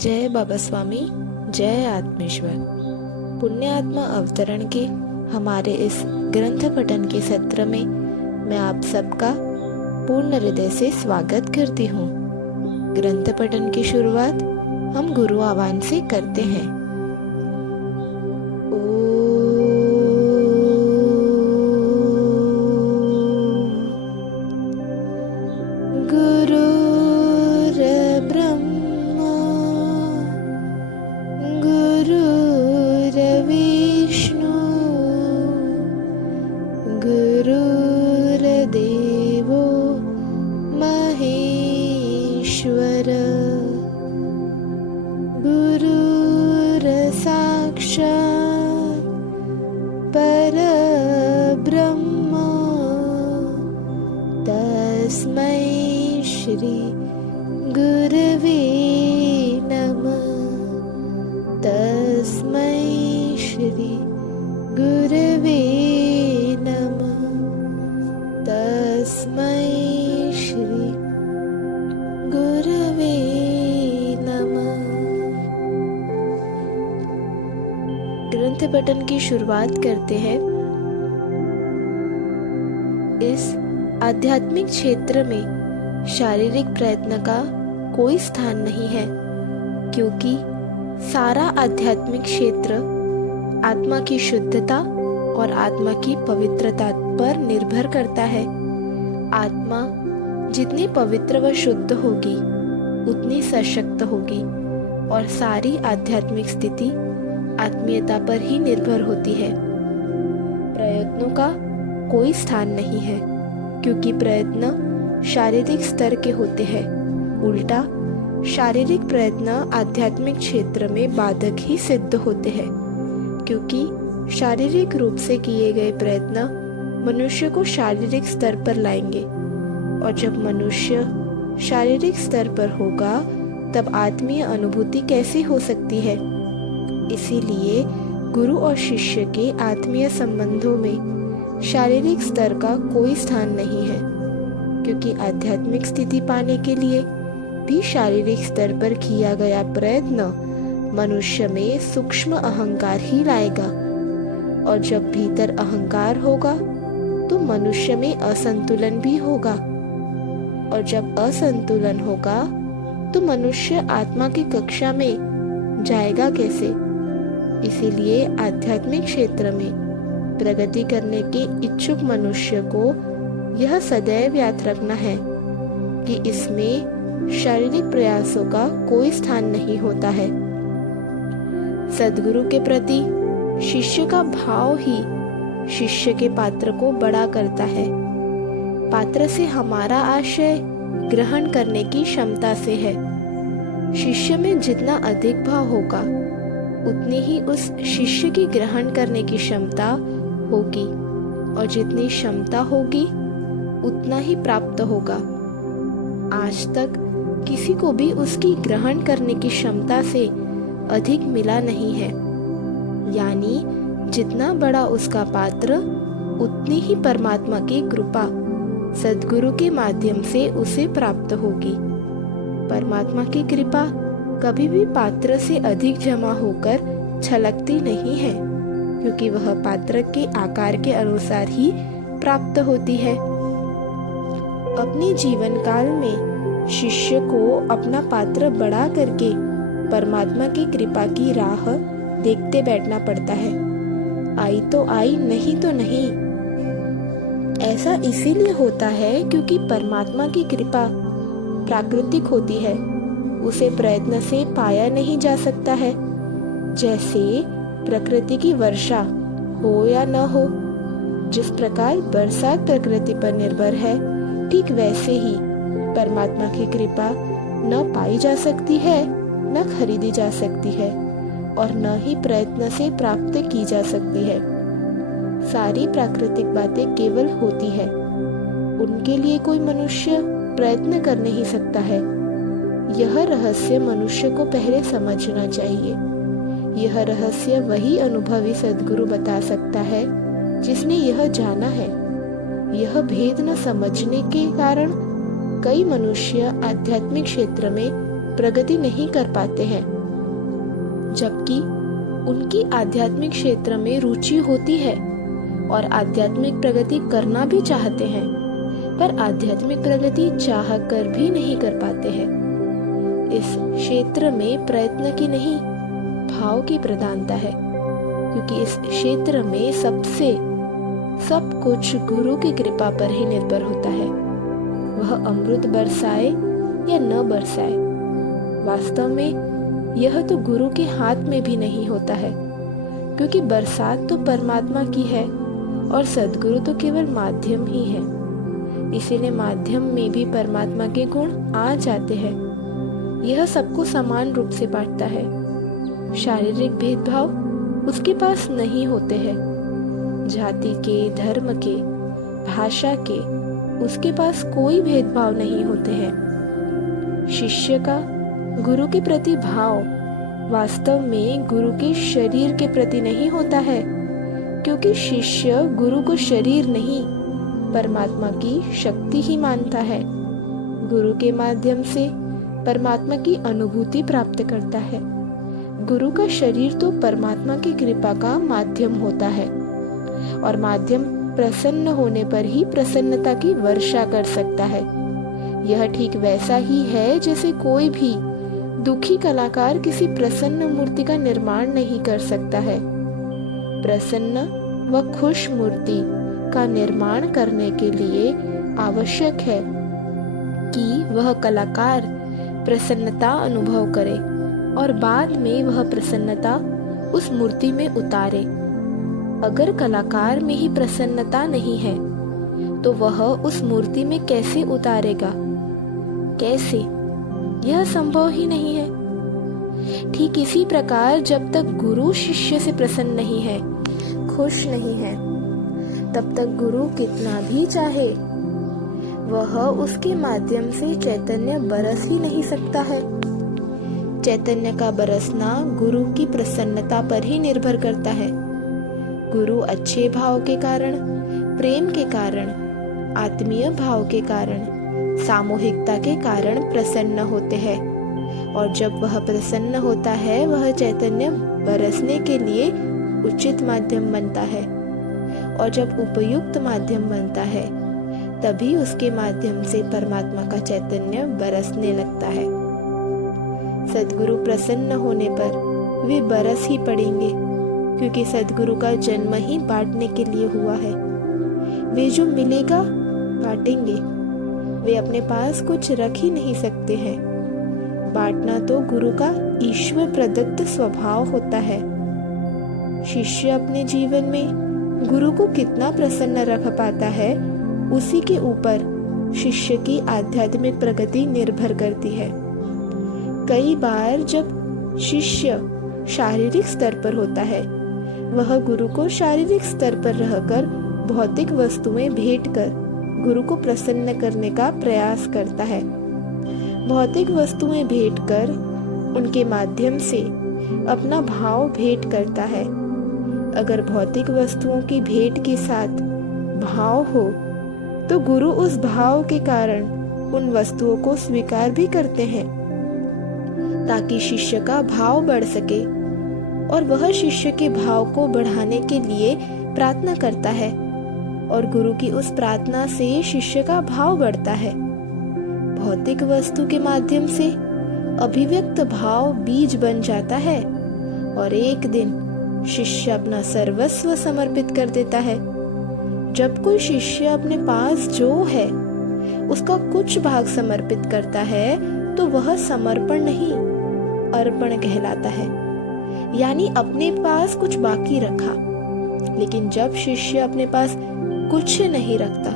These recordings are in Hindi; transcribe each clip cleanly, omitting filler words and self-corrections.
जय बाबा स्वामी, जय आत्मेश्वर। पुण्य आत्मा अवतरण के हमारे इस ग्रंथ पठन के सत्र में मैं आप सबका पूर्ण हृदय से स्वागत करती हूँ। ग्रंथ पठन की शुरुआत हम गुरु आह्वान से करते हैं। गुरुर्देवो महेश्वर, गुरुर्साक्षात् परब्रह्म, तस्मै श्री गुरवे नमः। तस्मै श्री गुरवे नमः। तस्मै श्री गुरवे नमः। ग्रंथ पठन की शुरुआत करते हैं। इस आध्यात्मिक क्षेत्र में शारीरिक प्रयत्न का कोई स्थान नहीं है, क्योंकि सारा आध्यात्मिक क्षेत्र आत्मा की शुद्धता और आत्मा की पवित्रता पर निर्भर करता है। आत्मा जितनी पवित्र व शुद्ध होगी उतनी सशक्त होगी, और सारी आध्यात्मिक स्थिति आत्मीयता पर ही निर्भर होती है। प्रयत्नों का कोई स्थान नहीं है, क्योंकि प्रयत्न शारीरिक स्तर के होते हैं। उल्टा शारीरिक प्रयत्न आध्यात्मिक क्षेत्र में बाधक ही सिद्ध होते हैं, क्योंकि शारीरिक रूप से किए गए प्रयत्न मनुष्य को शारीरिक स्तर पर लाएंगे, और जब मनुष्य शारीरिक स्तर पर होगा तब आत्मीय अनुभूति कैसी हो सकती है। इसीलिए गुरु और शिष्य के आत्मीय संबंधों में शारीरिक स्तर का कोई स्थान नहीं है, क्योंकि आध्यात्मिक स्थिति पाने के लिए भी शारीरिक स्तर पर किया गया प्रयत्न मनुष्य में सूक्ष्म अहंकार ही लाएगा, और जब भीतर अहंकार होगा तो मनुष्य में असंतुलन भी होगा, और जब असंतुलन होगा तो मनुष्य आत्मा की कक्षा में जाएगा कैसे। इसीलिए आध्यात्मिक क्षेत्र में प्रगति करने के इच्छुक मनुष्य को यह सदैव याद रखना है कि इसमें शारीरिक प्रयासों का कोई स्थान नहीं होता है। सद्गुरु के प्रति शिष्य का भाव ही शिष्य के पात्र को बड़ा करता है। पात्र से हमारा आशय ग्रहण करने की क्षमता से है। शिष्य में जितना अधिक भाव होगा उतनी ही उस शिष्य की ग्रहण करने की क्षमता होगी, और जितनी क्षमता होगी उतना ही प्राप्त होगा। आज तक किसी को भी उसकी ग्रहण करने की क्षमता से अधिक मिला नहीं है। यानी जितना बड़ा उसका पात्र उतनी ही परमात्मा की कृपा सद्गुरु के माध्यम से उसे प्राप्त होगी। परमात्मा की कृपा कभी भी पात्र से अधिक जमा होकर छलकती नहीं है, क्योंकि वह पात्र के आकार के अनुसार ही प्राप्त होती है। अपने जीवन काल में शिष्य को अपना पात्र बड़ा करके परमात्मा की कृपा की राह देखते बैठना पड़ता है। आई तो आई, नहीं तो नहीं। ऐसा इसीलिए होता है क्योंकि परमात्मा की कृपा प्राकृतिक होती है, उसे प्रयत्न से पाया नहीं जा सकता है। जैसे प्रकृति की वर्षा हो या न हो, जिस प्रकार बरसात प्रकृति पर निर्भर है, ठीक वैसे ही परमात्मा की कृपा न पाई जा सकती है, न खरीदी जा सकती है, और न ही प्रयत्न से प्राप्त की जा सकती है। सारी प्राकृतिक बातें केवल होती है, उनके लिए कोई मनुष्य प्रयत्न कर नहीं सकता है। यह रहस्य मनुष्य को पहले समझना चाहिए। यह रहस्य वही अनुभवी सद्गुरु बता सकता है जिसने यह जाना है। यह भेद न समझने के कारण कई मनुष्य आध्यात्मिक क्षेत्र में प्रगति नहीं कर पाते हैं, जबकि उनकी आध्यात्मिक क्षेत्र में रुचि होती है और आध्यात्मिक प्रगति करना भी चाहते हैं, पर आध्यात्मिक प्रगति चाह कर भी नहीं कर पाते हैं। इस क्षेत्र में प्रयत्न की नहीं, भाव की प्रधानता है, क्योंकि इस क्षेत्र में सब कुछ गुरु की कृपा पर ही निर्भर होता है। वह अमृत बरसाए या न बरसाए, वास्तव में यह तो गुरु के हाथ में भी नहीं होता है, क्योंकि बरसात तो परमात्मा की है और सद्गुरु तो केवल माध्यम ही है। इसीलिए माध्यम में भी परमात्मा के गुण आ जाते हैं। यह सबको समान रूप से बांटता है। शारीरिक भेदभाव उसके पास नहीं होते हैं। जाति के, धर्म के, भाषा के उसके पास कोई भेदभाव नहीं होते हैं। शिष्य का गुरु के प्रति भाव वास्तव में गुरु के शरीर के प्रति नहीं होता है, क्योंकि शिष्य गुरु को शरीर नहीं, परमात्मा की शक्ति ही मानता है। गुरु के माध्यम से परमात्मा की अनुभूति प्राप्त करता है। गुरु का शरीर तो परमात्मा की कृपा का माध्यम होता है, और माध्यम प्रसन्न होने पर ही प्रसन्नता की वर्षा कर सकता है। यह ठीक वैसा ही है जैसे कोई भी दुखी कलाकार किसी प्रसन्न मूर्ति का निर्माण नहीं कर सकता है। प्रसन्न व खुश मूर्ति का निर्माण करने के लिए आवश्यक है कि वह कलाकार प्रसन्नता अनुभव करे और बाद में वह प्रसन्नता उस मूर्ति में उतारे। अगर कलाकार में ही प्रसन्नता नहीं है तो वह उस मूर्ति में कैसे उतारेगा? कैसे? यह संभव ही नहीं है। ठीक इसी प्रकार जब तक गुरु शिष्य से प्रसन्न नहीं है, खुश नहीं है, तब तक गुरु कितना भी चाहे वह उसके माध्यम से चैतन्य बरस ही नहीं सकता है। चैतन्य का बरसना गुरु की प्रसन्नता पर ही निर्भर करता है। गुरु अच्छे भाव के कारण, प्रेम के कारण, आत्मीय भाव के कारण, सामूहिकता के कारण प्रसन्न होते हैं, और जब वह प्रसन्न होता है वह चैतन्य बरसने के लिए उचित माध्यम बनता है, और जब उपयुक्त माध्यम बनता है तभी उसके माध्यम से परमात्मा का चैतन्य बरसने लगता है। सद्गुरु प्रसन्न होने पर वे बरस ही पड़ेंगे, क्योंकि सद्गुरु का जन्म ही बांटने के लिए हुआ है। वे जो मिलेगा बांटेंगे। वे अपने पास कुछ रख ही नहीं सकते हैं। बांटना तो गुरु का ईश्वर प्रदत्त स्वभाव होता है। शिष्य अपने जीवन में गुरु को कितना प्रसन्न रख पाता है, उसी के ऊपर शिष्य की आध्यात्मिक प्रगति निर्भर करती है। कई बार जब शिष्य शारीरिक स्तर पर होता है, वह गुरु को शारीरिक स्तर पर रहकर भौतिक वस्तुएं भेंट कर गुरु को प्रसन्न करने का प्रयास करता है। भौतिक वस्तुएं भेंट कर उनके माध्यम से अपना भाव भेंट करता है। अगर भौतिक वस्तुओं की भेंट के साथ भाव हो तो गुरु उस भाव के कारण उन वस्तुओं को स्वीकार भी करते हैं, ताकि शिष्य का भाव बढ़ सके, और वह शिष्य के भाव को बढ़ाने के लिए प्रार्थना करता है, और गुरु की उस प्रार्थना से शिष्य का भाव बढ़ता है। भौतिक वस्तु के माध्यम से अभिव्यक्त भाव बीज बन जाता है, और एक दिन शिष्य अपना सर्वस्व समर्पित कर देता है। जब कोई शिष्य अपने पास जो है उसका कुछ भाग समर्पित करता है तो वह समर्पण नहीं, अर्पण कहलाता है, यानी अपने पास कुछ बाकी रखा। लेकिन जब शिष्य अपने पास कुछ नहीं रखता,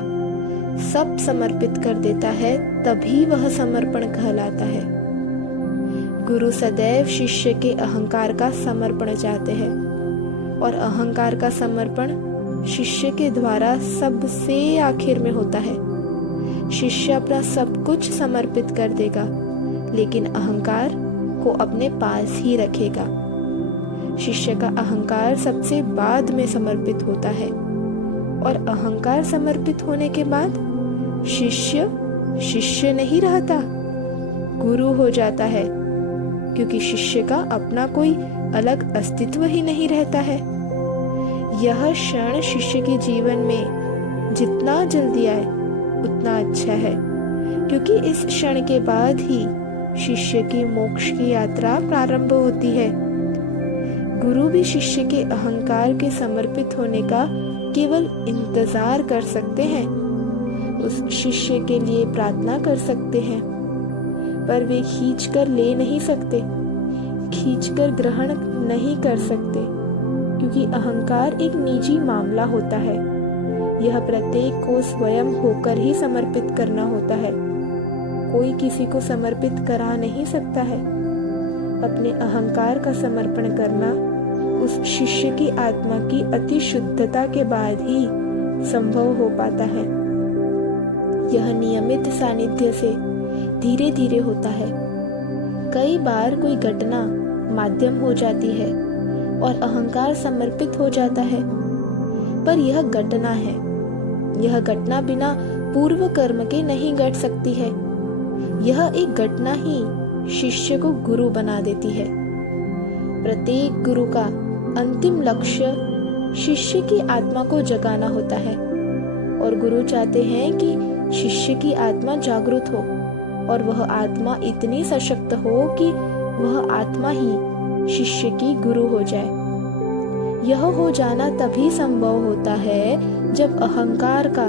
सब समर्पित कर देता है, तभी वह समर्पण कहलाता है। गुरु सदैव शिष्य के अहंकार का समर्पण चाहते हैं, और अहंकार का समर्पण शिष्य के द्वारा सबसे आखिर में होता है। शिष्य अपना सब कुछ समर्पित कर देगा, लेकिन अहंकार को अपने पास ही रखेगा। शिष्य का अहंकार सबसे बाद में समर्पित होता है, और अहंकार समर्पित होने के बाद शिष्य शिष्य नहीं रहता, गुरु हो जाता है, क्योंकि शिष्य का अपना कोई अलग अस्तित्व ही नहीं रहता है। यह क्षण शिष्य के जीवन में जितना जल्दी आए उतना अच्छा है, क्योंकि इस क्षण के बाद ही शिष्य की मोक्ष की यात्रा प्रारंभ होती है। गुरु भी शिष्य के अहंकार के समर्पित होने का केवल इंतजार कर सकते हैं, उस शिष्य के लिए प्रार्थना कर सकते हैं, पर वे खींचकर ले नहीं सकते, खींचकर ग्रहण नहीं कर सकते, क्योंकि अहंकार एक निजी मामला होता है। यह प्रत्येक को स्वयं होकर ही समर्पित करना होता है, कोई किसी को समर्पित करा नहीं सकता है। अपने अहंकार का समर्पण करना उस शिष्य की आत्मा की अति शुद्धता के बाद ही संभव हो पाता है। यह नियमित सानिध्य से धीरे धीरे होता है। कई बार कोई घटना माध्यम हो जाती है और अहंकार समर्पित हो जाता है, पर यह घटना है। यह घटना बिना पूर्व कर्म के नहीं घट सकती है। यह एक घटना ही शिष्य को गुरु बना देती है। प्रत्येक गुरु का अंतिम लक्ष्य शिष्य की आत्मा को जगाना होता है, और गुरु चाहते हैं कि शिष्य की आत्मा जागृत हो और वह आत्मा इतनी सशक्त हो कि वह आत्मा ही शिष्य की गुरु हो जाए। यह हो जाना तभी संभव होता है जब अहंकार का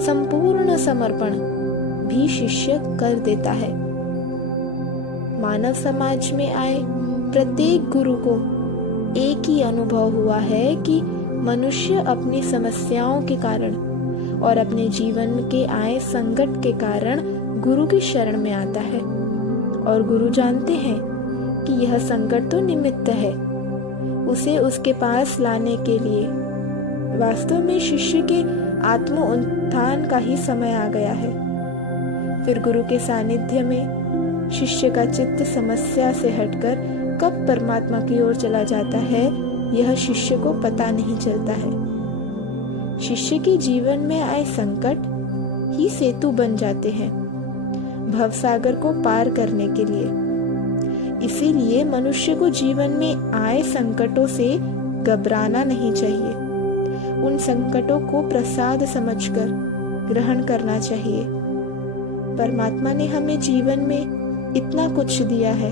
संपूर्ण समर्पण भी शिष्य कर देता है। मानव समाज में आए प्रत्येक गुरु को एक ही अनुभव हुआ है कि मनुष्य अपनी समस्याओं के कारण और अपने जीवन के आए संकट के कारण गुरु की शरण में आता है, और गुरु जानते हैं कि यह संकट तो निमित्त है, उसे उसके पास लाने के लिए वास्तव में शिष्य के आत्म उत्थान का ही समय आ गया है। फिर गुरु के सानिध्य में शिष्य का चित्त समस्या से हटकर कब परमात्मा की ओर चला जाता है, यह शिष्य को पता नहीं चलता है। शिष्य के जीवन में आए संकट ही सेतु बन जाते हैं भवसागर को पार करने के लिए। इसीलिए मनुष्य को जीवन में आए संकटों से घबराना नहीं चाहिए। उन संकटों को प्रसाद समझकर ग्रहण करना चाहिए। परमात्मा ने हमें जीवन में इतना कुछ दिया है,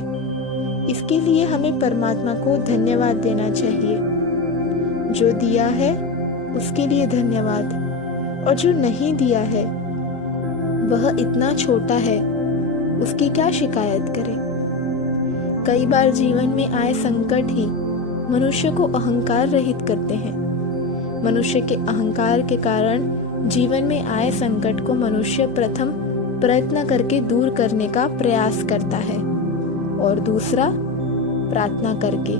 इसके लिए हमें परमात्मा को धन्यवाद देना चाहिए। जो दिया है उसके लिए धन्यवाद, और जो नहीं दिया है वह इतना छोटा है, उसकी क्या शिकायत करें। कई बार जीवन में आए संकट ही मनुष्य को अहंकार रहित करते हैं। मनुष्य के अहंकार के कारण जीवन में आए संकट को मनुष्य प्रथम प्रयत्न करके दूर करने का प्रयास करता है, और दूसरा प्रार्थना करके,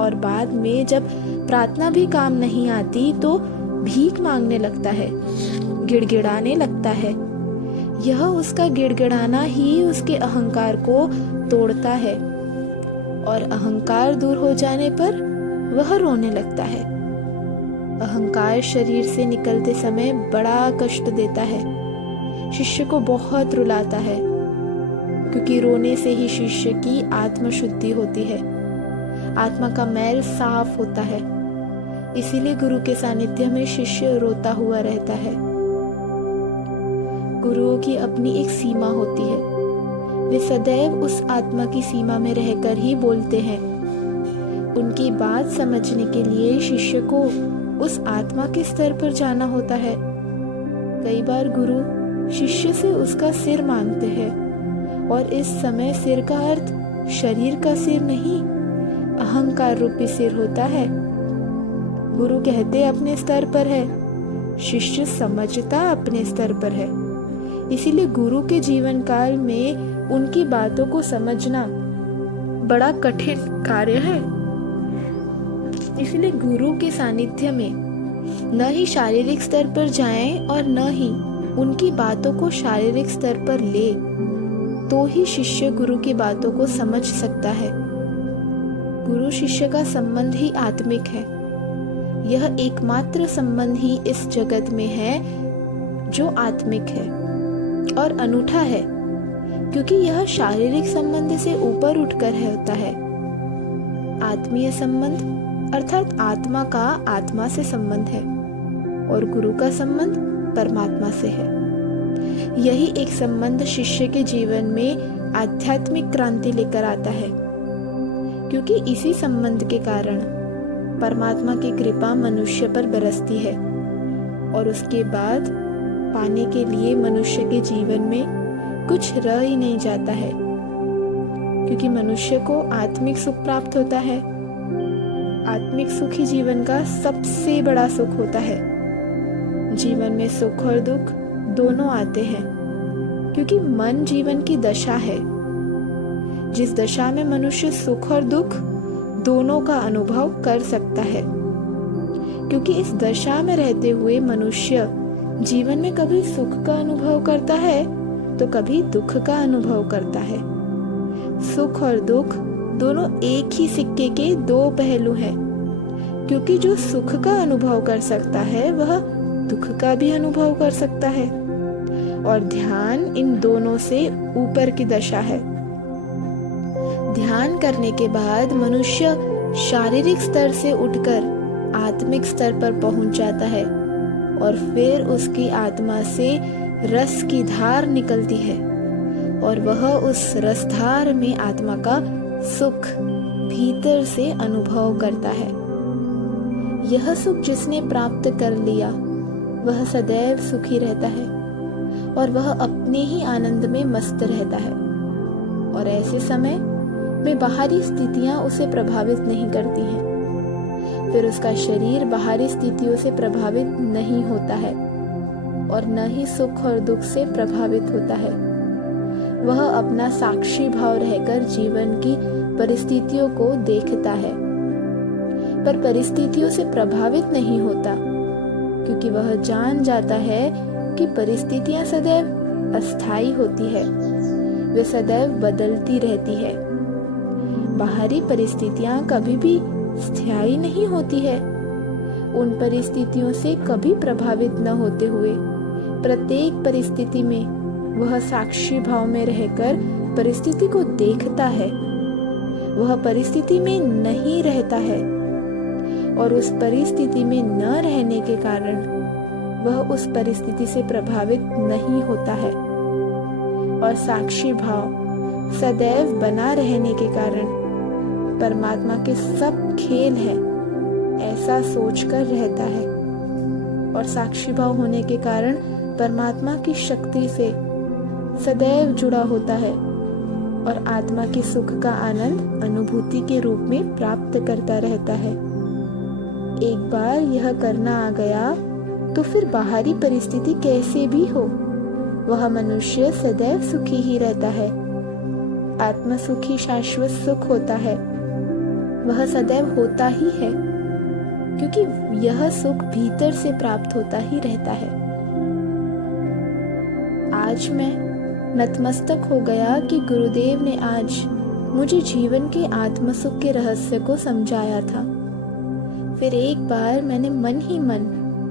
और बाद में जब प्रार्थना भी काम नहीं आती तो भीख मांगने लगता है, गिड़गिड़ाने लगता है। यह उसका गिड़गिड़ाना ही उसके अहंकार को तोड़ता है, और अहंकार दूर हो जाने पर वह रोने लगता है। अहंकार शरीर से निकलते समय बड़ा कष्ट देता है, शिष्य को बहुत रुलाता है, क्योंकि रोने से ही शिष्य की आत्म शुद्धि होती है, आत्मा का मैल साफ होता है। इसीलिए गुरु के सानिध्य में शिष्य रोता हुआ रहता है। गुरुओं की अपनी एक सीमा होती है, वे सदैव उस आत्मा की सीमा में रहकर ही बोलते हैं। उनकी बात समझने के लिए शिष्य को उस आत्मा के स्तर पर जाना होता है। कई बार गुरु शिष्य से उसका सिर मांगते हैं, और इस समय सिर का अर्थ शरीर का सिर नहीं, अहंकार रूपी सिर होता है। गुरु कहते अपने स्तर पर है, शिष्य समझता अपने स्तर पर है। इसीलिए गुरु के जीवन काल में उनकी बातों को समझना बड़ा कठिन कार्य है। इसलिए गुरु के सानिध्य में न ही शारीरिक स्तर पर जाएं और न ही उनकी बातों को शारीरिक स्तर पर ले, तो ही शिष्य गुरु की बातों को समझ सकता है। गुरु शिष्य का संबंध ही आत्मिक है। यह एकमात्र संबंध ही इस जगत में है जो आत्मिक है और अनूठा है। क्योंकि यह शारीरिक संबंध से ऊपर उठकर होता है। आत्मीय संबंध अर्थात आत्मा का आत्मा से संबंध है और गुरु का संबंध परमात्मा से है। यही एक संबंध शिष्य के जीवन में आध्यात्मिक क्रांति लेकर आता है, क्योंकि इसी संबंध के कारण परमात्मा की कृपा मनुष्य पर बरसती है और उसके बाद पाने के लिए मनुष्य के जीवन में कुछ रह ही नहीं जाता है, क्योंकि मनुष्य को आत्मिक सुख प्राप्त होता है। आत्मिक सुख ही जीवन का सबसे बड़ा सुख होता है। जीवन में सुख और दुख दोनों आते हैं, क्योंकि मन जीवन की दशा है, जिस दशा में मनुष्य सुख और दुख दोनों का अनुभव कर सकता है। क्योंकि इस दशा में रहते हुए मनुष्य जीवन में कभी सुख का अनुभव करता है तो कभी दुख का अनुभव करता है। सुख और दुख दोनों एक ही सिक्के के दो पहलू हैं, क्योंकि जो सुख का अनुभव कर सकता है वह दुख का भी अनुभव कर सकता है, और ध्यान इन दोनों से ऊपर की दशा है। ध्यान करने के बाद मनुष्य शारीरिक स्तर से उठकर आत्मिक स्तर पर पहुंच जाता है और फिर उसकी आत्मा से रस की धार निकलती है और वह उस रसधार में आत्मा का सुख भीतर से अनुभव करता है। यह सुख जिसने प्राप्त कर लिया वह सदैव सुखी रहता है और वह अपने ही आनंद में मस्त रहता है, और ऐसे समय में बाहरी स्थितियां उसे प्रभावित नहीं करती हैं। फिर उसका शरीर बाहरी स्थितियों से प्रभावित नहीं होता है और न ही सुख और दुख से प्रभावित होता है। वह अपना साक्षी भाव रहकर जीवन की परिस्थितियों को देखता है, पर परिस्थितियों से प्रभावित नहीं होता, क्योंकि वह जान जाता है कि परिस्थितियां सदैव अस्थायी होती है, वे सदैव बदलती रहती है। बाहरी परिस्थितियां कभी भी स्थायी नहीं होती है। उन परिस्थितियों से कभी प्रभावित न होते हुए प्रत्येक परिस्थिति में वह साक्षी भाव में रहकर परिस्थिति को देखता है। वह परिस्थिति में नहीं रहता है और उस परिस्थिति में न रहने के कारण वह उस परिस्थिति से प्रभावित नहीं होता है, और साक्षी भाव सदैव बना रहने के कारण परमात्मा के सब खेल है ऐसा सोचकर रहता है, और साक्षी भाव होने के कारण परमात्मा की शक्ति से सदैव जुड़ा होता है और आत्मा के सुख का आनंद अनुभूति के रूप में प्राप्त करता रहता है। एक बार यह करना आ गया तो फिर बाहरी परिस्थिति कैसे भी हो वह मनुष्य सदैव सुखी ही रहता है। आत्मा सुखी शाश्वत सुख होता है, वह सदैव होता ही है, क्योंकि यह सुख भीतर से प्राप्त होता ही रहता है। आज मैं नतमस्तक हो गया कि गुरुदेव ने आज मुझे जीवन के आत्म सुख के रहस्य को समझाया था। फिर एक बार मैंने मन ही मन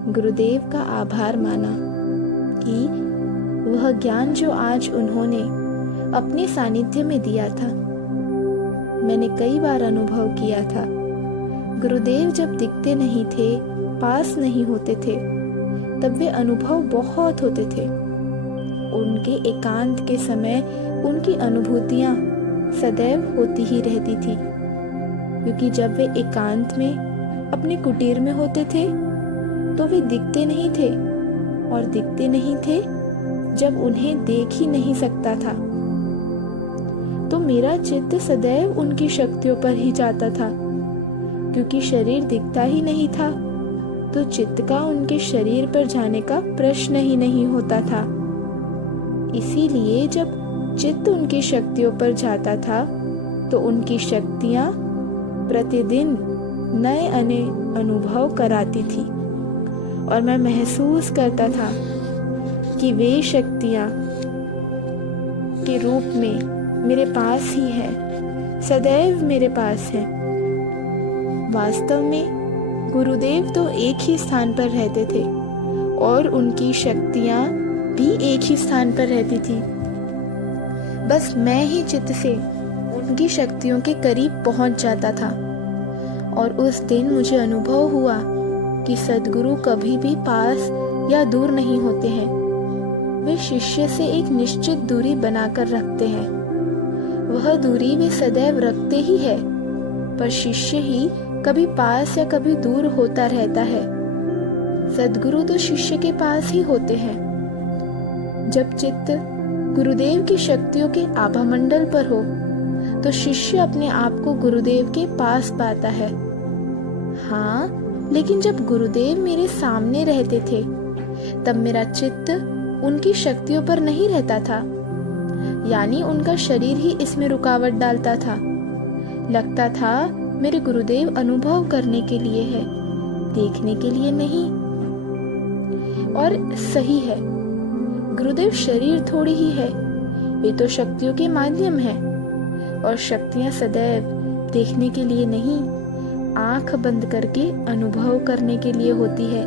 गुरुदेव का आभार माना कि वह ज्ञान जो आज उन्होंने अपने सानिध्य में दिया था मैंने कई बार अनुभव किया था। गुरुदेव जब दिखते नहीं थे, पास नहीं होते थे, तब वे अनुभव बहुत होते थे। उनके एकांत के समय उनकी अनुभूतियां सदैव होती ही रहती थी, क्योंकि जब वे एकांत में अपने कुटीर में होते थे तो वे दिखते नहीं थे, और दिखते नहीं थे जब उन्हें देख ही नहीं सकता था, तो मेरा चित्त सदैव उनकी शक्तियों पर ही जाता था। क्योंकि शरीर दिखता ही नहीं था तो चित्त का उनके शरीर पर जाने का प्रश्न ही नहीं होता था। इसीलिए जब चित्त उनकी शक्तियों पर जाता था तो उनकी शक्तियां प्रतिदिन नए नए अनुभव कराती थी, और मैं महसूस करता था कि वे शक्तियां के रूप में मेरे पास ही है, सदैव मेरे पास है। वास्तव में गुरुदेव तो एक ही स्थान पर रहते थे और उनकी शक्तियां भी एक ही स्थान पर रहती थी। बस मैं ही चित्त से उनकी शक्तियों के करीब पहुंच जाता था। और उस दिन मुझे अनुभव हुआ कि सद्गुरु कभी भी पास या दूर नहीं होते हैं। वे शिष्य से एक निश्चित दूरी बनाकर रखते हैं। वह दूरी वे सदैव रखते ही है, पर शिष्य ही कभी पास या कभी दूर होता रहता है। सद्गुरु तो शिष्य के पास ही होते हैं। जब चित्त गुरुदेव की शक्तियों के आभामंडल पर हो तो शिष्य अपने आप को गुरुदेव के पास पाता है। हाँ, लेकिन जब गुरुदेव मेरे सामने रहते थे तब मेरा चित्त उनकी शक्तियों पर नहीं रहता था, यानी उनका शरीर ही इसमें रुकावट डालता था। लगता था मेरे गुरुदेव अनुभव करने के लिए है, देखने के लिए नहीं। और सही है, गुरुदेव शरीर थोड़ी ही है, वे तो शक्तियों के माध्यम हैं। और शक्तियां सदैव देखने के लिए नहीं, आंख बंद करके अनुभव करने के लिए होती है।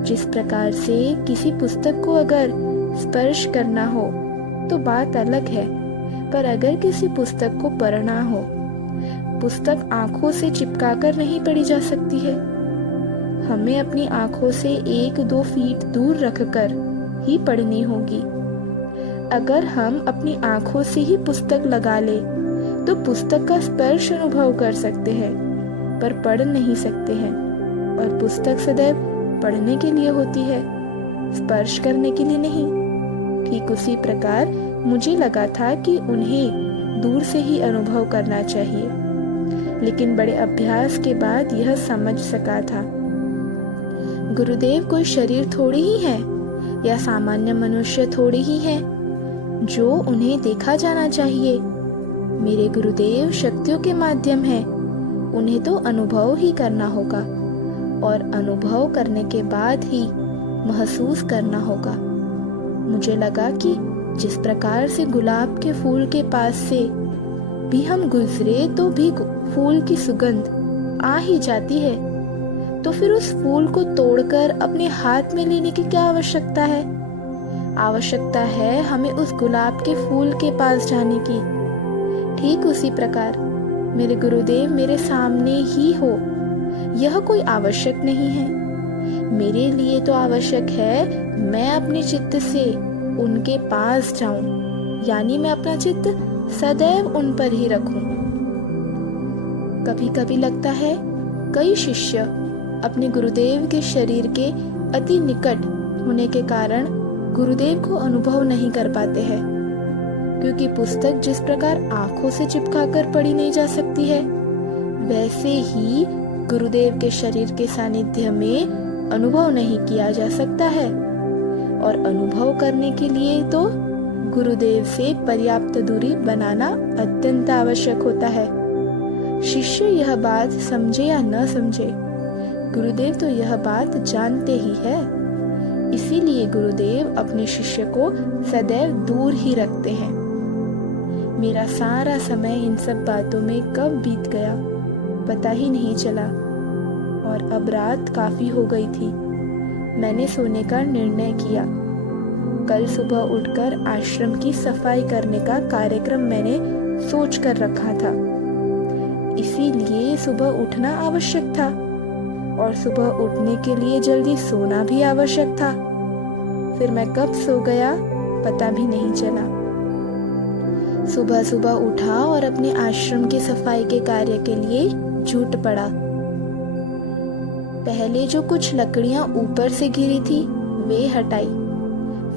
जिस प्रकार से किसी पुस्तक को अगर स्पर्श करना हो तो बात अलग है, पर अगर किसी पुस्तक को पढ़ना हो, पुस्तक आंखों से चिपकाकर नहीं पढ़ी जा सकती है। हमें अपनी आंखों से 1-2 फीट दूर रखकर ही पढ़नी होगी। अगर हम अपनी आंखों से ही पुस्तक लगा ले तो पुस्तक का स्पर्श अनुभव कर सकते हैं, पर पढ़ नहीं सकते हैं। और पुस्तक सदैव पढ़ने के लिए होती है, स्पर्श करने के लिए नहीं। ठीक उसी प्रकार मुझे लगा था कि उन्हें दूर से ही अनुभव करना चाहिए, लेकिन बड़े अभ्यास के बाद यह समझ सका था, गुरुदेव कोई शरीर थोड़ी ही है या सामान्य मनुष्य थोड़ी ही है जो उन्हें देखा जाना चाहिए। मेरे गुरुदेव शक्तियों के माध्यम हैं, उन्हें तो अनुभव ही करना होगा, और अनुभव करने के बाद ही महसूस करना होगा। मुझे लगा कि जिस प्रकार से गुलाब के फूल के पास से भी हम गुजरे तो भी फूल की सुगंध आ ही जाती है, तो फिर उस फूल को तोड़कर अपने हाथ में लेने की क्या आवश्यकता है? आवश्यकता है हमें उस गुलाब के फूल के पास जाने की। ठीक उसी प्रकार मेरे गुरुदेव मेरे सामने ही हो, यह कोई आवश्यक नहीं है। मेरे लिए तो आवश्यक है मैं अपने चित्त से उनके पास जाऊं, यानी मैं अपना चित्त सदैव उन पर ही रखूं। कभी कभी लगता है कई शिष्य अपने गुरुदेव के शरीर के अति निकट होने के कारण गुरुदेव को अनुभव नहीं कर पाते हैं, क्योंकि पुस्तक जिस प्रकार आंखों से चिपकाकर पढ़ी नहीं जा सकती है, वैसे ही गुरुदेव के शरीर के सानिध्य में अनुभव नहीं किया जा सकता है। और अनुभव करने के लिए तो गुरुदेव से पर्याप्त दूरी बनाना अत्यंत आवश्यक होता है। शिष्य यह बात समझे या न समझे, गुरुदेव तो यह बात जानते ही है। इसीलिए गुरुदेव अपने शिष्य को सदैव दूर ही रखते हैं। मेरा सारा समय इन सब बातों में कब बीत गया पता ही नहीं चला, और अब रात काफी हो गई थी। मैंने सोने का निर्णय किया। कल सुबह उठकर आश्रम की सफाई करने का कार्यक्रम मैंने सोच कर रखा था, इसीलिए सुबह उठना आवश्यक था, और सुबह उठने के लिए जल्दी सोना भी आवश्यक था। फिर मैं कब सो गया पता भी नहीं चला। सुबह सुबह उठा और अपने आश्रम की सफाई के कार्य के लिए जुट पड़ा। पहले जो कुछ लकड़ियां ऊपर से गिरी थी वे हटाई,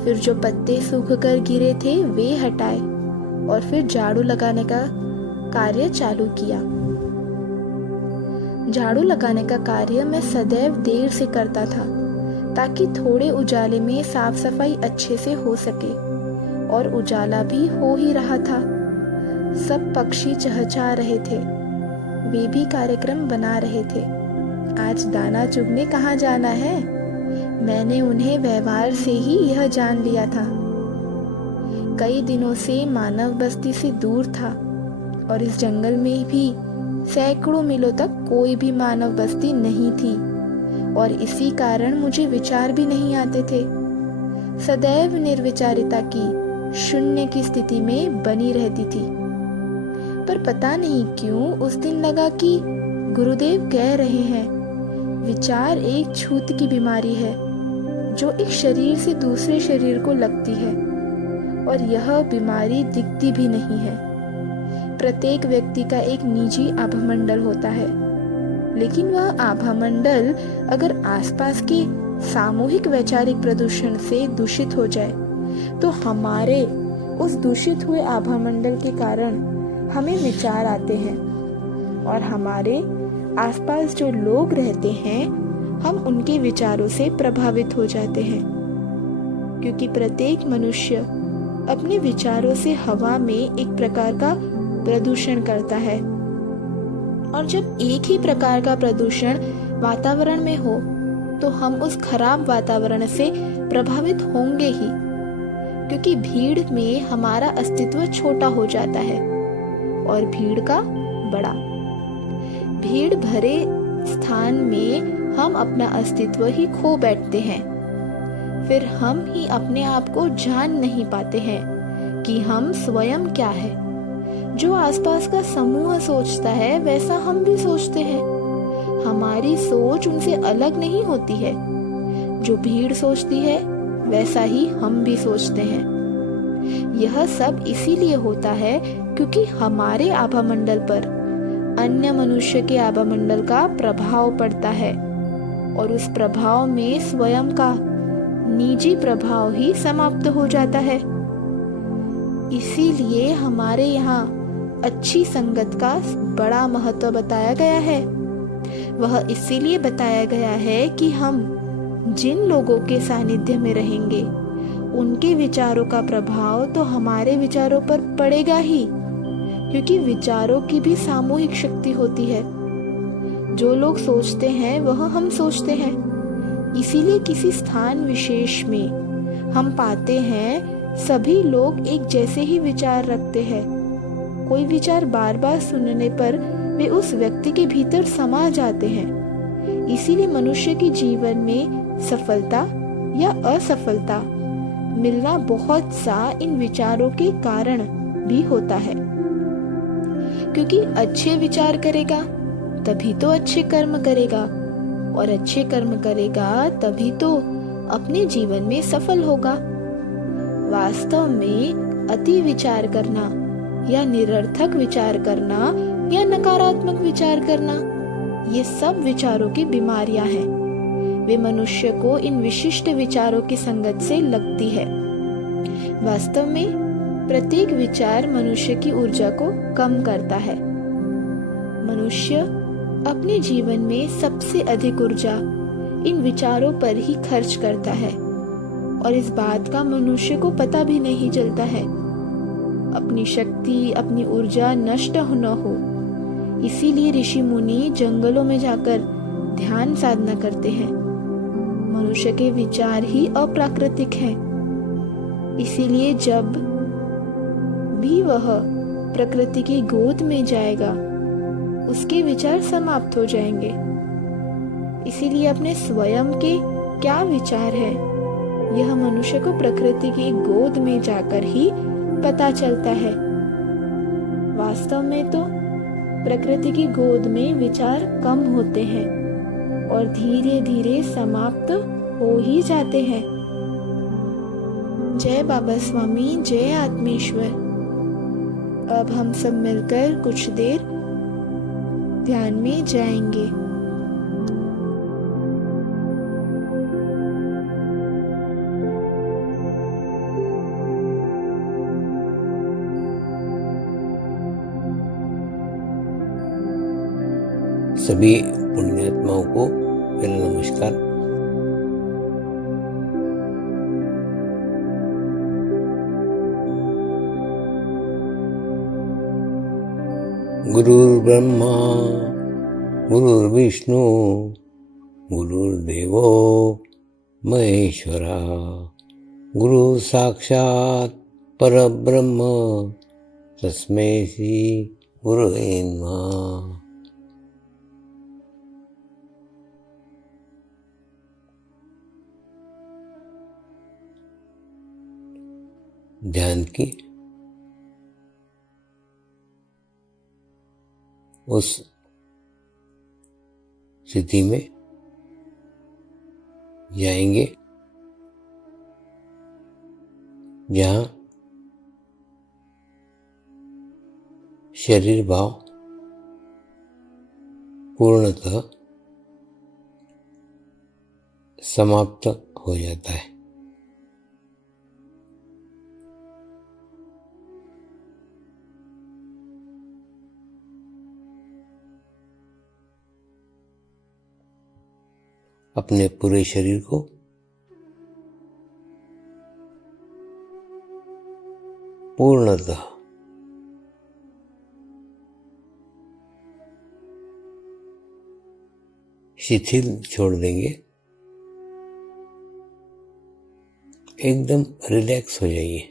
फिर जो पत्ते सूख कर गिरे थे वे हटाए, और फिर झाड़ू लगाने का कार्य चालू किया। झाड़ू लगाने का कार्य मैं सदैव देर से करता था, ताकि थोड़े उजाले में साफ सफाई अच्छे से हो सके, और उजाला भी हो ही रहा था। सब पक्षी चहचहा रहे थे, वे भी कार्यक्रम बना रहे थे। आज दाना चुगने कहाँ जाना है, मैंने उन्हें व्यवहार से ही यह जान लिया था। कई दिनों से मानव बस्ती से दूर था, और इस जंगल में भी सैकड़ों मीलों तक कोई भी मानव बस्ती नहीं थी, और इसी कारण मुझे विचार भी नहीं आते थे। सदैव निर्विचारिता की शून्य की स्थिति में बनी रहती थी। पर पता नहीं क्यों उस दिन लगा कि गुरुदेव कह रहे हैं, विचार एक छूत की बीमारी है जो एक शरीर से दूसरे शरीर को लगती है, और यह बीमारी दिखती भी नहीं है। प्रत्येक व्यक्ति का एक निजी आभामंडल होता है, लेकिन वह आभामंडल अगर आसपास के सामूहिक वैचारिक प्रदूषण से दूषित हो जाए तो हमारे उस दूषित हुए आभामंडल के कारण हमें विचार आते हैं, और हमारे आसपास जो लोग रहते हैं हम उनके विचारों से प्रभावित हो जाते हैं, क्योंकि प्रत्येक मनुष्य अपने विचारों से हवा में एक प्रकार का प्रदूषण करता है, और जब एक ही प्रकार का प्रदूषण वातावरण में हो तो हम उस खराब वातावरण से प्रभावित होंगे ही, क्योंकि भीड़ में हमारा अस्तित्व छोटा हो जाता है और भीड़ का बड़ा। भीड़ भरे स्थान में हम अपना अस्तित्व ही खो बैठते हैं। फिर हम ही अपने आप को जान नहीं पाते हैं कि हम स्वयं क्या है। जो आसपास का समूह सोचता है वैसा हम भी सोचते हैं। हमारी सोच उनसे अलग नहीं होती है। जो भीड़ सोचती है वैसा ही हम भी सोचते हैं। यह सब इसीलिए होता है क्योंकि हमारे आभामंडल पर अन्य मनुष्य के आभामंडल का प्रभाव पड़ता है, और उस प्रभाव में स्वयं का निजी प्रभाव ही समाप्त हो जाता है। इसीलिए हमारे यहाँ अच्छी संगत का बड़ा महत्व बताया गया है। वह इसीलिए बताया गया है कि हम जिन लोगों के सानिध्य में रहेंगे उनके विचारों का प्रभाव तो हमारे विचारों पर पड़ेगा ही, क्योंकि विचारों की भी सामूहिक शक्ति होती है। जो लोग सोचते हैं वह हम सोचते हैं। इसीलिए किसी स्थान विशेष में हम पाते हैं सभी लोग एक जैसे ही विचार रखते हैं। कोई विचार बार बार सुनने पर वे उस व्यक्ति के भीतर समा जाते हैं। इसीलिए मनुष्य के जीवन में सफलता या असफलता मिलना बहुत सा इन विचारों के कारण भी होता है, क्योंकि अच्छे विचार करेगा तभी तो अच्छे कर्म करेगा, और अच्छे कर्म करेगा तभी तो अपने जीवन में सफल होगा। वास्तव में अति विचार करना या निरर्थक विचार करना या नकारात्मक विचार करना, ये सब विचारों की बीमारियां हैं। वे मनुष्य को इन विशिष्ट विचारों की संगत से लगती है। वास्तव में प्रत्येक विचार मनुष्य की ऊर्जा को कम करता है। मनुष्य अपने जीवन में सबसे अधिक ऊर्जा इन विचारों पर ही खर्च करता है, और इस बात का मनुष्य को पता भी नहीं चलता है। अपनी शक्ति, अपनी ऊर्जा नष्ट न हो, इसीलिए ऋषि मुनि जंगलों में जाकर ध्यान साधना करते हैं। मनुष्य के विचार ही अप्राकृतिक हैं, इसीलिए जब भी वह प्रकृति की गोद में जाएगा उसके विचार समाप्त हो जाएंगे। इसीलिए अपने स्वयं के क्या विचार है यह मनुष्य को प्रकृति की गोद में जाकर ही पता चलता है। वास्तव में तो प्रकृति की गोद में विचार कम होते हैं और धीरे धीरे समाप्त हो ही जाते हैं। जय बाबा स्वामी, जय आत्मेश्वर। अब हम सब मिलकर कुछ देर ध्यान में जाएंगे। सभी पुण्यात्माओं को मेरा नमस्कार। गुरुर्ब्रह्मा गुरुर्विष्णु गुरुर्देवो महेश्वरा, गुरु साक्षात् परब्रह्म तस्मै श्री गुरुवे नमः। ध्यान की उस स्थिति में जाएंगे जहाँ शरीर भाव पूर्णतः समाप्त हो जाता है। अपने पूरे शरीर को पूर्णतः शिथिल छोड़ देंगे, एकदम रिलैक्स हो जाइए।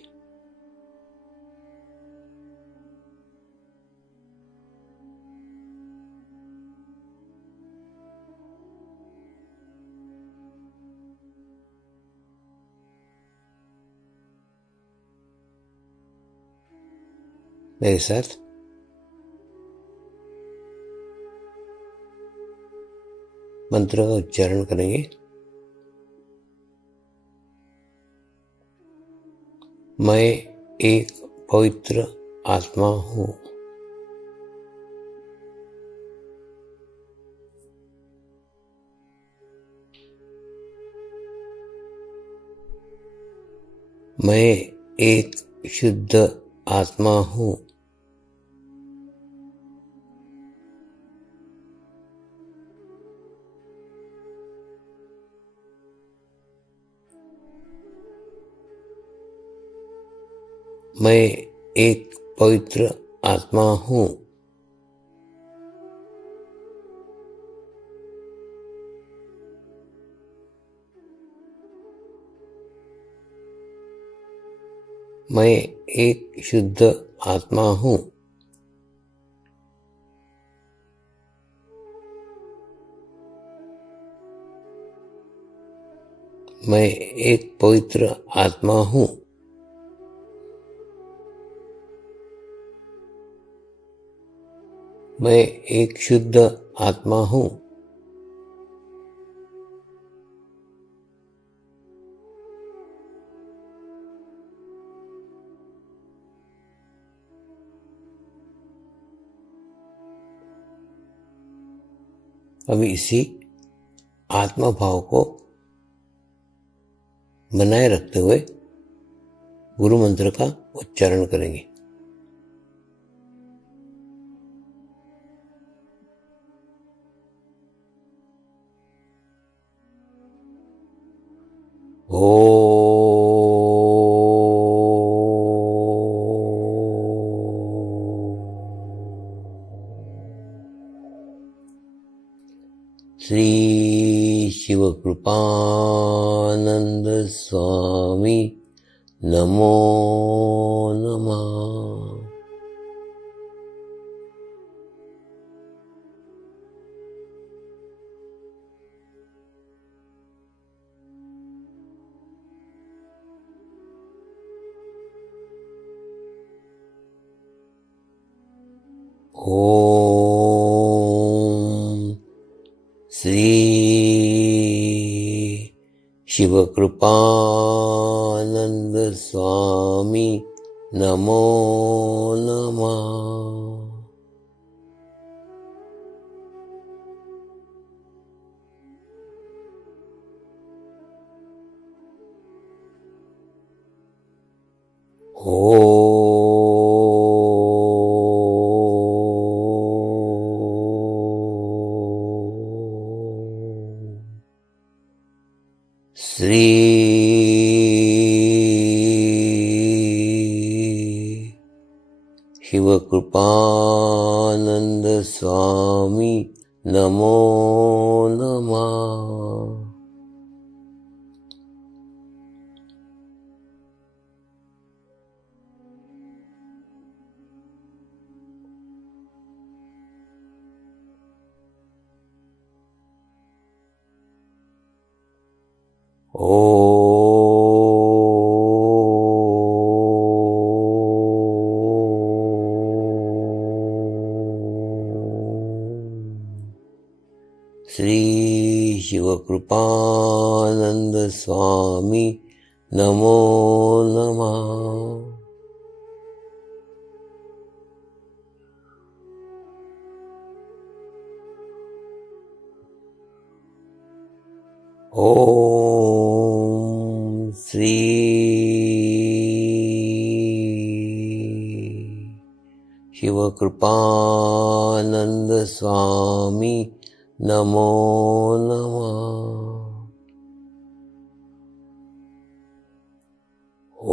मेरे साथ मंत्र का उच्चारण करेंगे। मैं एक पवित्र आत्मा हूँ। मैं एक शुद्ध आत्मा हूँ। मैं एक पवित्र आत्मा हूँ। मैं एक शुद्ध आत्मा हूँ। मैं एक पवित्र आत्मा हूँ। मैं एक शुद्ध आत्मा हूँ। अभी इसी आत्मा भाव को बनाए रखते हुए गुरु मंत्र का उच्चारण करेंगे। श्री शिवकृपानंद स्वामी नमो नमः। ओम श्री शिवकृपानंद स्वामी नमो नमः। श्री शिवकृपानंद स्वामी नमो नमः। श्री शिवकृपानंद स्वामी नमो नमः। ओम श्री शिवकृपानंद स्वामी नमो नमः। ओम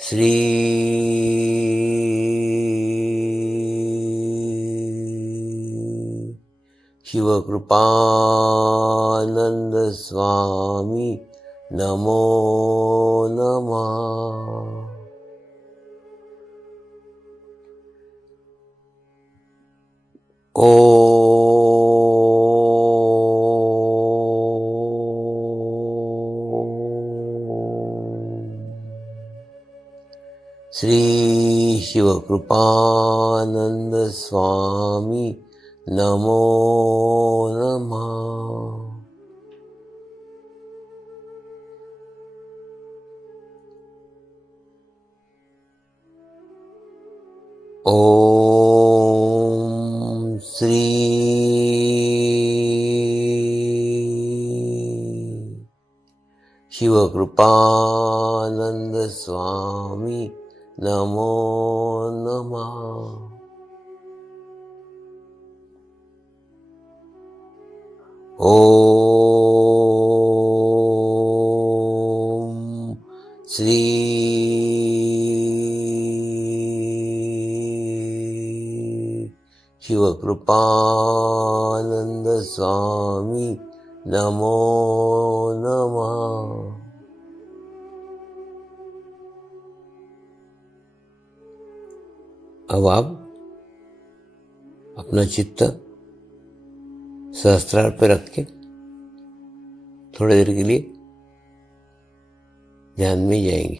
श्री शिवकृपानंद स्वामी नमो नमः। श्री शिवकृपानंद स्वामी नमो नमः। ओम श्री शिवकृपानंद स्वामी नमो नमः। ओम श्री शिवकृपानंद स्वामी नमो नमः। अब आप अपना चित्त सहस्त्रार पर रख के थोड़ी देर के लिए ध्यान में जाएंगे।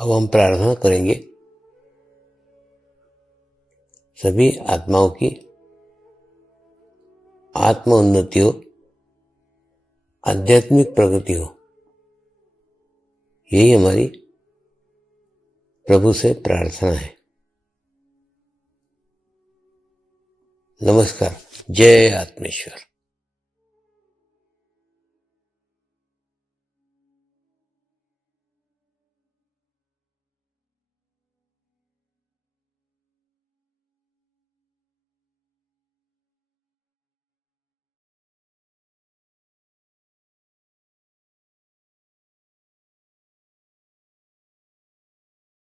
अब हम प्रार्थना करेंगे सभी आत्माओं की आत्म उन्नति हो, आध्यात्मिक प्रगति हो। यही हमारी प्रभु से प्रार्थना है। नमस्कार। जय आत्मेश्वर।